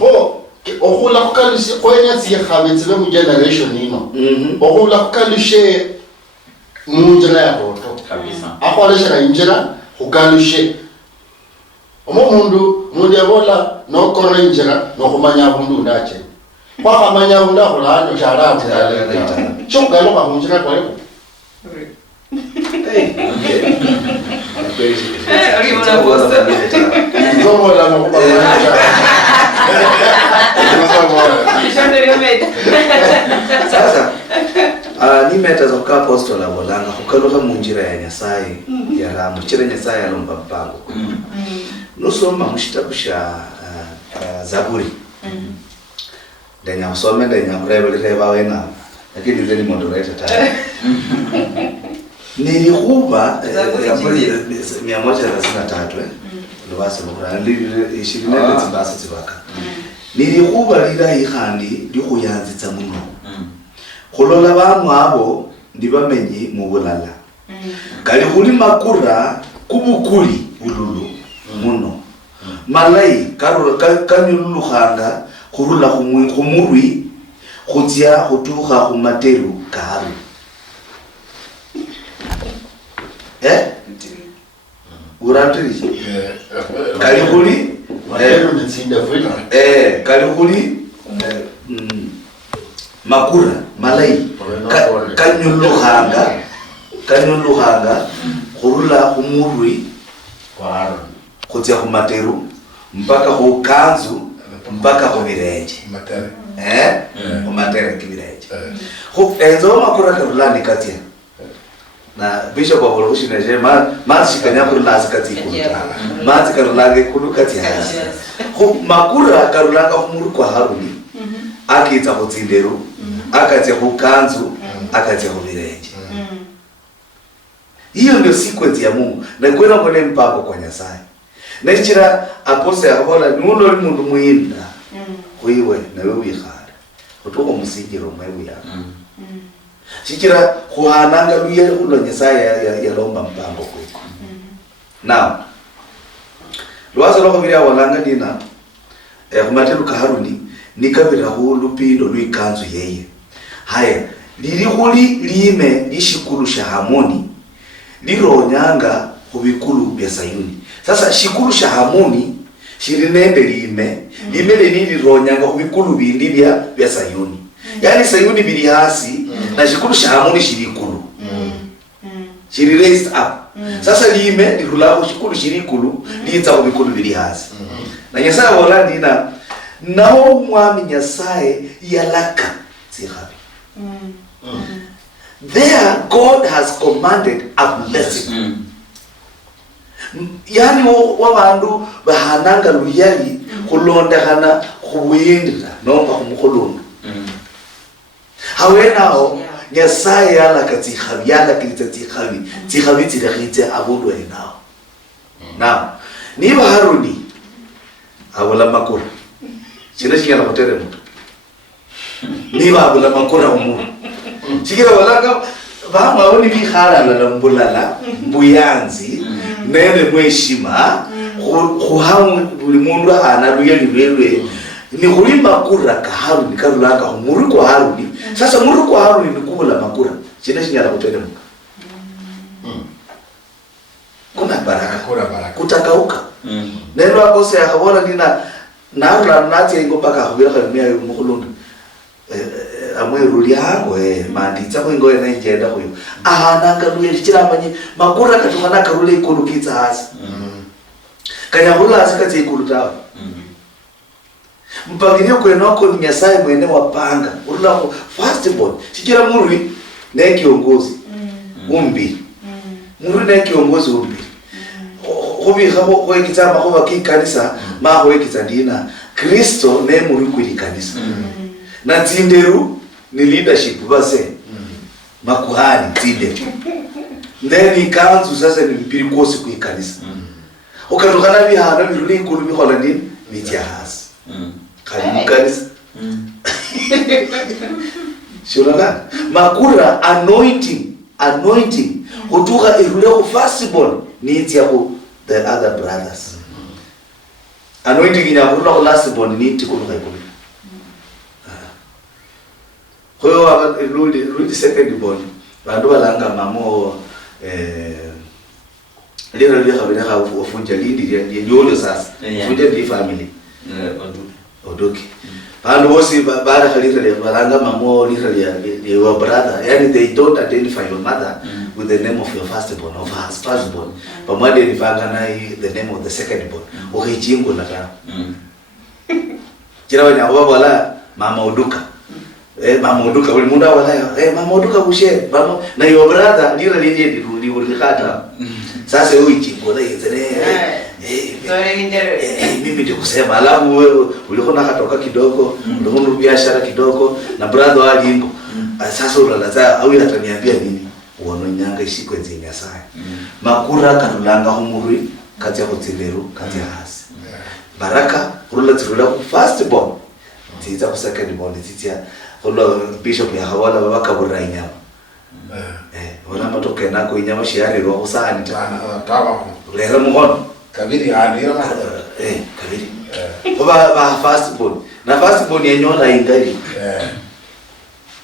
ko ohula kukalisi kwenya tsihabetsele mu generation ino ohula kukalise munjira ya toto kabisa akwalesha injira kukalise mundu yabola no kora injira no kumanya bundu ndache kwa kamanya bunda kulano sharabu chungalo ka munjira kwa hiyo sasa nimeta zoka apostola bolanga kukaluka munjira ya Nyasaye ya ramu chira Nyasaye alomba mpango nusoma mushitakusha Zaburi ndenya usome ndenya kurebe wena lakini zeni moderator tayari nilikuba Zaburi 133 lwasa lokura ndi ishirina tsibasa tsibaka nilikuba lila ihandi likuyanzitsa muno kholola bamwe abo ndibamenyi mu bulala kali khuli makura kubukuli bululu muno malai kanyululukhanga khurula khumurwi khutya khutukha khumateru karu urantirishi kali khuli kali khuli makura malai kanyulukhanga khurula khumurwi khutya khumateru mpaka khukanzu mpaka khubirenje khumatere kibirenje enzo makura karulani katya na bishop of Olushinaje shikanya kurula zakati kuta mazi karulage kulukati hasi makura karulanga kumuru kwa Haruni akita kutsinderu akatya kukanzu akatya kubirenje hiyo ndio sequence ya Mungu na kwenda ngone mpako kwa Nyasaye na ichira apose ahola nuno limundu mwinda kuiwe nawe wikhara utuko musingiro mwewe ya shikira kuhananga luye ulo Nyasaye ya lomba mpango kwiko now lwazo loko bili awalanga dina kumatelu ka Haruni nikabira hulu pindo luikanzu yeye haya lili huli lime lishikulu sha Hamoni lironyanga kubikulu bya Sayuni sasa shikulu sha Hamoni shirinende lime lili ronyanga kubikulu bindi bya Sayuni yani Sayuni bili hasi na shikulu sha Hamoni shirikulu shiri raised up sasa lime lirulako shikulu shirikulu liitsa kubikulu bili hasi na Nyasaye wala ndina nao mwami nyasaye yalaka tsikhabi. There God has commanded a blessing. Yani wabandu bahananga luyali kulondekana khubuyindira nomba khumukhulundu. Hawenao nyasaye yalaka tsikhabi, yalakilitsa tsikhabi tsilekhitse abundu enao. Now, niba Haruni abula makura china chingana kutere mutu niba abula makura umuntu chikira walanga bamawoni bikhalala lambulala mbuyanzi nene mweshima khuhamu buli mundu ana luyali lwelwe ni khuli makura ka Haruni kalulanga muri kwa Haruni. Sasa muri kwa Haruni ni kubula makura china chingana kutere mutu kuna baraka kutakauka. Neno akose akabona nina narula nati ngo paka khubira khamia mukhulundu amwe ruli yango manditsa ko ngo ena igenda kuyo ahana luye chiramanye makura katukana karule ikulukitsa hasi kanya hula asikati ikulutawa mpangilio kwenoko ni Nyasaye mwene wapanga urula ko first born chikira muri ne kiongozi umbi muri ne kiongozi umbi hobi khabo kwekitsa mahoba kikanisa mahoekitsa ndina Kristo ne muri kwili kanisa na tinderu ni leadership base makuhani tinde ndeni kanzu sasa ni mpiri kosi kuikanisa ukatokana bihana biruli nkuru bihola ni bijahasi kali kanisa shurala makura anointing utuka irule ku firstborn needs yako the other brothers. Anointing inakula ku lastborn need tikuluka ikulu. Kwa rudi secondborn bandu balanga mamo lero khabira kha ufunja lindi yolo sasa funja di family odoki bandu bosi baada khalira le balanga mamo lira your brother, yani they don't identify your mother with the name of your firstborn or firstborn, but when they identify the name of the secondborn ukichingo na ta kila wana wala mama uduka mama uduka uli munda wala mama uduka bushe mama na your brother lira lije ulikata sasa wewe ichingo na yezere mimi ndio kusema alafu wewe ulikuwa nakatoka kidogo ulikuwa biashara kidogo na brother wali ingo sasa ulalaza au ataniambia nini uono nyanga ishikwenze Nyasaye makura kanulanga humuri kati ya hotelero kati ya hasi baraka urula tirula ku firstborn tiza ku secondborn tiza kulo bishop ya hawala babaka burainya wala matoke nako inyama shiari ro usani tawa lera mukono kabiri anira kabiri ba firstborn na firstborn yenyola ingali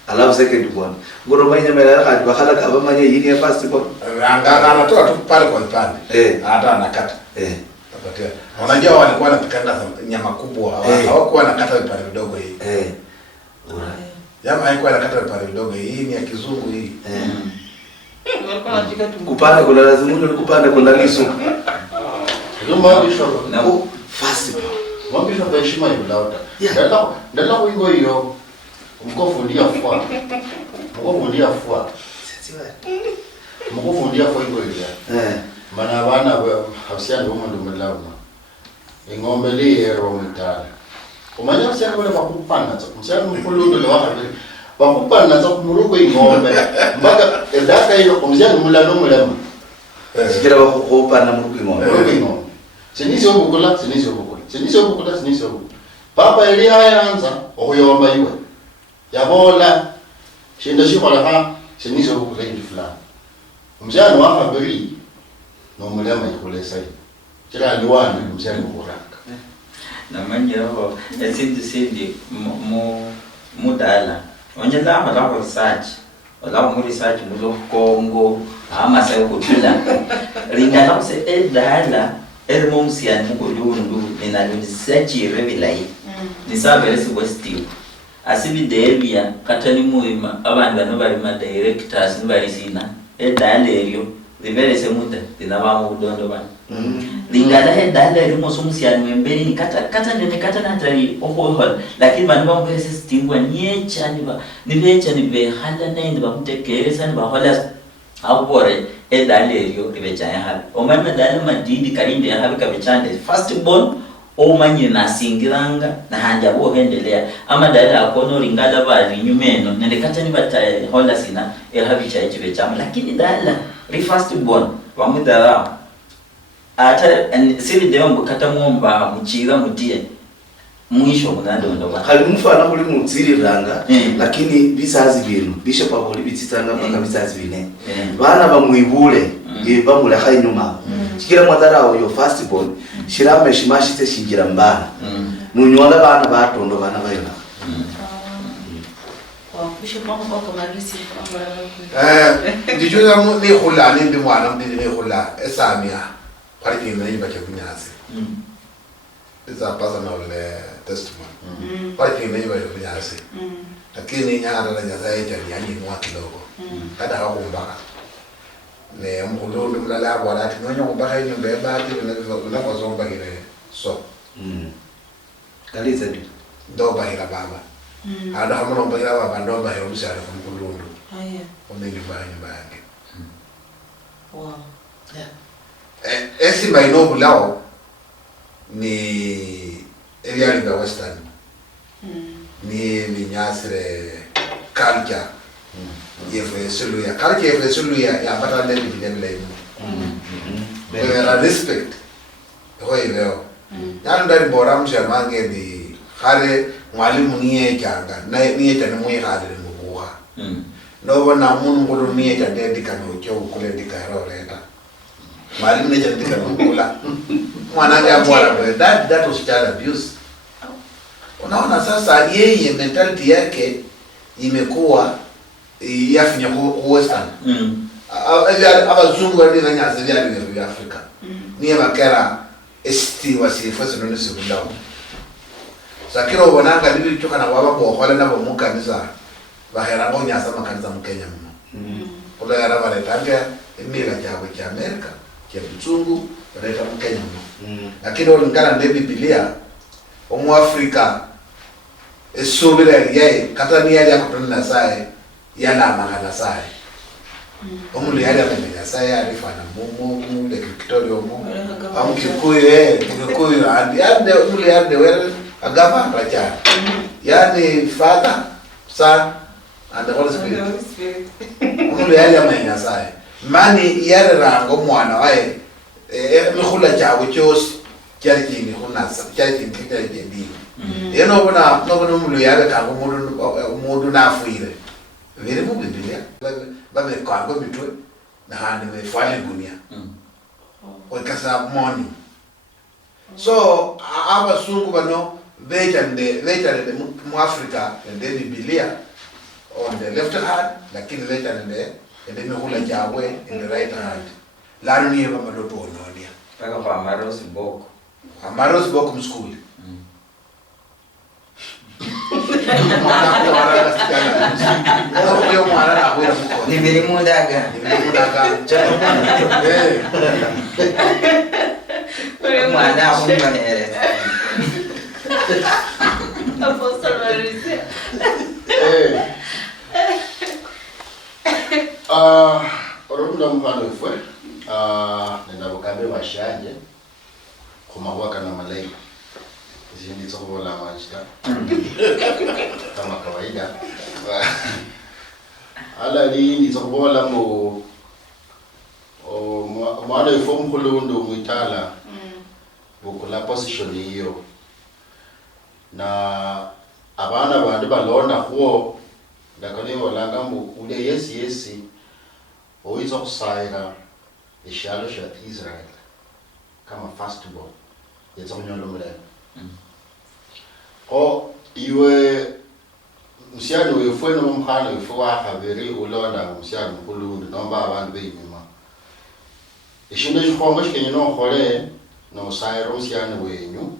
alafu secondborn ngoro manya mera ka bakhala ka bamanya yini ya firstborn anga anatoa tu pale kwa pale hata anakata tapatia unajua walikuwa wanapikana nyama kubwa hawakuwa nakata vipande vidogo hii jamaa haikuwa nakata vipande vidogo hii ni ya kizungu hii kupanda kuna lazima kupanda kuna lisu ndio mabisho na firstborn mabisho kwa heshima yulauta ndala kuingo hiyo mkofundia fwa mkofundia fwa ingo hiyo mana bana hausiani umundu mulauma ingombe liyero mutala umanya usiani wale bakupana usiani mkulundo le wakati bakupana za kumuruko ingombe mpaka edaka ilo usiani mulano mulema sikira bakupana muruko ingombe sinisi obukula papa eli ayanza okuyomba iwe yabola shinda shikola ha sinisi obukula ndi fulani umsiani wakabiri no mulema ikulesa kila liwani umsiani kuraka na manjero esindi mudala onyela amala research ola mu research muzo Kongo ama sa kutula ringana se edala elmomsiani mukolundu inalo research revelai nisabele se westiu asibidelia katani muima abantu bano bali ma directors nibali sina edala elyo livelese muda dinabanga udondo bana lingala edala limo sumusiani wembeli kata ndene kata natali ohohol lakini banu bamwe sestingwa niecha nibe hala nainde bamutekereza nibahola awore edalelyo libechaya habi omama dala madidi kalinde habi kabechande first born omanye nasingiranga na hanja bo hendelea ama dala akono lingala bali nyumeno nende kata ni bataye hola sina habi cha chibechama lakini dala first born bamudara ata siri dewa mbukata mwomba mchira mutie mwisho munando ndoba khali mufana kuli mutsiriranga lakini bisazi binu bisho paboli bititanga paka bisazi bine bana bamwibule bamula khainyuma chikira mwadara yo first born shirame shimashite shingira mbana nunyola bana batondo bana bayona bisho pamwe kwa marisi ndijuza ni khulani ndi mwana mdini ni khula esamia pali kime yiba chakunyazi it's a personal testimony pali kime yiba chakunyazi lakini nyara la nyaza yetu yani mwa kidogo kada hakumbaka ne mkhulundu mlala bwana ati nonyo kumbaka nyumba ebati na kwa zomba kile so kaliza ndi ndoba hila baba ada hamuno mbagira baba ndoba hila msara mkhulundu oneni nyumba yake wow esi mainobu lao ni ebyali bya western ni binyasire culture yefesuluya culture yefesuluya yapata ndeni bidemle respect hoye leo yani ndari bora mshamange ni khare mwalimu niye changa na niye tani mwe khare mubuha no na mun ngulu niye tande dikano cho kule dikaro leta mwalimu niye tande dikano kula mwana ya bora that was child abuse. Unaona sasa yeye mentality yake imekuwa yafinya ku western abazungu bali nanyasa byali bya Africa niye bakera esti wasifase no nisibulawo sakiro bonanga bibi choka na baba bohola na bomukanisa bahera ngo nyasa makanisa mu Kenya mno kula yara bale tanga emira cyabo cya America cya bizungu baleta mu Kenya mno lakini olingana ne Biblia omu Africa esobira yeye kata ni yali akutana sae yana magana sae omu yali amenya sae alifana mu de Victoria mu amkikuye mkikuye ande omu yali wele agama raja yani father son and the Holy Spirit omu yali amenya sae mani yali rango mwana wae mikhula chabo chose cyari kingi hunasa cyari kingi kitagende yeno bona mulu yale kango umuntu nafuire vile mu Biblia babe kango mitwe na handi me fali gunia okasa morning so abasungu bano vejande mu Africa and then Biblia on the left hand lakini vejande and then mikhula chabo in the right hand laro niye bamadoto ononia paka kwa Amaros Boko. Amaros Boko school. Nibiri mudaga. Mwana munere. Apostle Marisi. Orunda mfano ifwe nenda bukambe bashaje kumawaka na malaika zindi zobola majita kama kawaida ala lindi zobola mo mwana ifo mkhulundo mwitala bukula position hiyo na abana bandi balona kho ndakone walanga mbu ule yes oizo kusayira ishalo sha Israel kama first born yezo nyondo mule o iwe msiani wefwe no mkhana wefwe wa haberi ulonda msiani mkhulundu nomba abantu beyinyuma ishinde chikhongo chikenye no khole no sayira msiani wenyu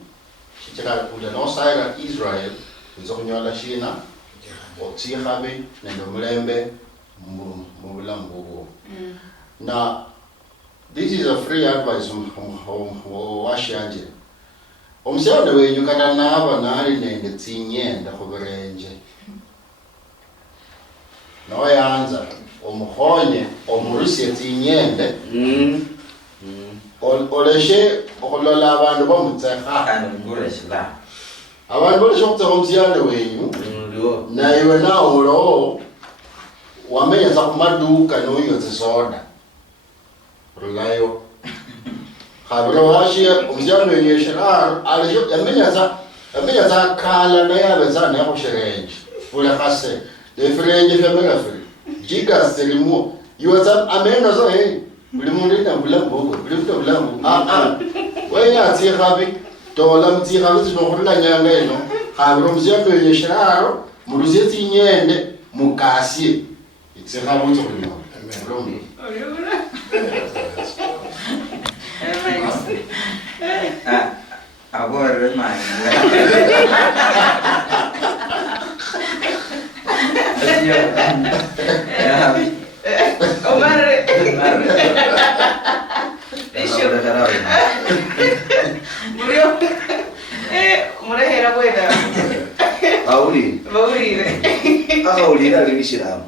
chichira kule no sayira Israel yezo nyola shina otsihabe nendo mulembe mu bulamu bwo na this is a free advice washanje. Omsiyane wenyu kana naba nali nende tsinyenda khubirenje. Noyanza omukhonye omurusie tsinyende. Oleshe okulola abantu bamutsekha anongureshla abantu boleshe okutsekha omsiyane wenyu na iwe nawo wamenyaza kumaduka noyotse soda rulayo khabiro washiye omsiyane wenyu yeshira aleshe yamenyaza khala nayabenza nayakusherenje ulekase lefirenje femela free jigas selimo yotsa amena zo hey buli muntu inambula mboko buli muntu bulambu wenya tsikhabi tola mtsikhabi zinokhurula nyanga eno khabiro msiyane yeshiraro muruzie tsinyende mukasye itsekhabi utsokunyola agora mano Omar Murió. Murehera buena. Auri. Auri na limishira.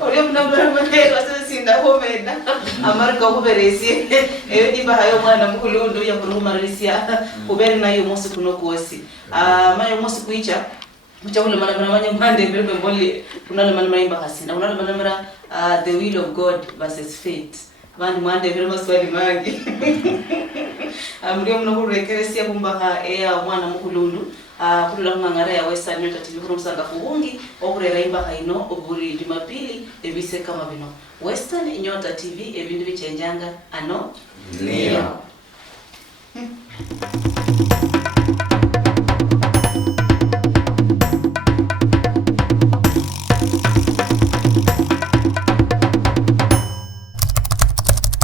Olha mnambara mutego asinda homena. Amarka kuberesi. Eyo diba hayo mwana mkulundu ya kurumarisia. Kuberi na yo mosi kunokuosi. Mayo mosi kuicha. Mchakule manamara manya mande mbele mboli kunale manamara imba kasina. Kunale manamara the will of God versus fate. Bandi mwande mbele maswali mangi. Muriyo mnokurekeresia kumbaha eya mwana mkulundu. Kulula mangara ya Western Nyota TV kurumsanga kuhungi okurera imba haino oburi Jumapili ebise kama bino. Western Nyota TV ebindu bichenjanga ano Neo.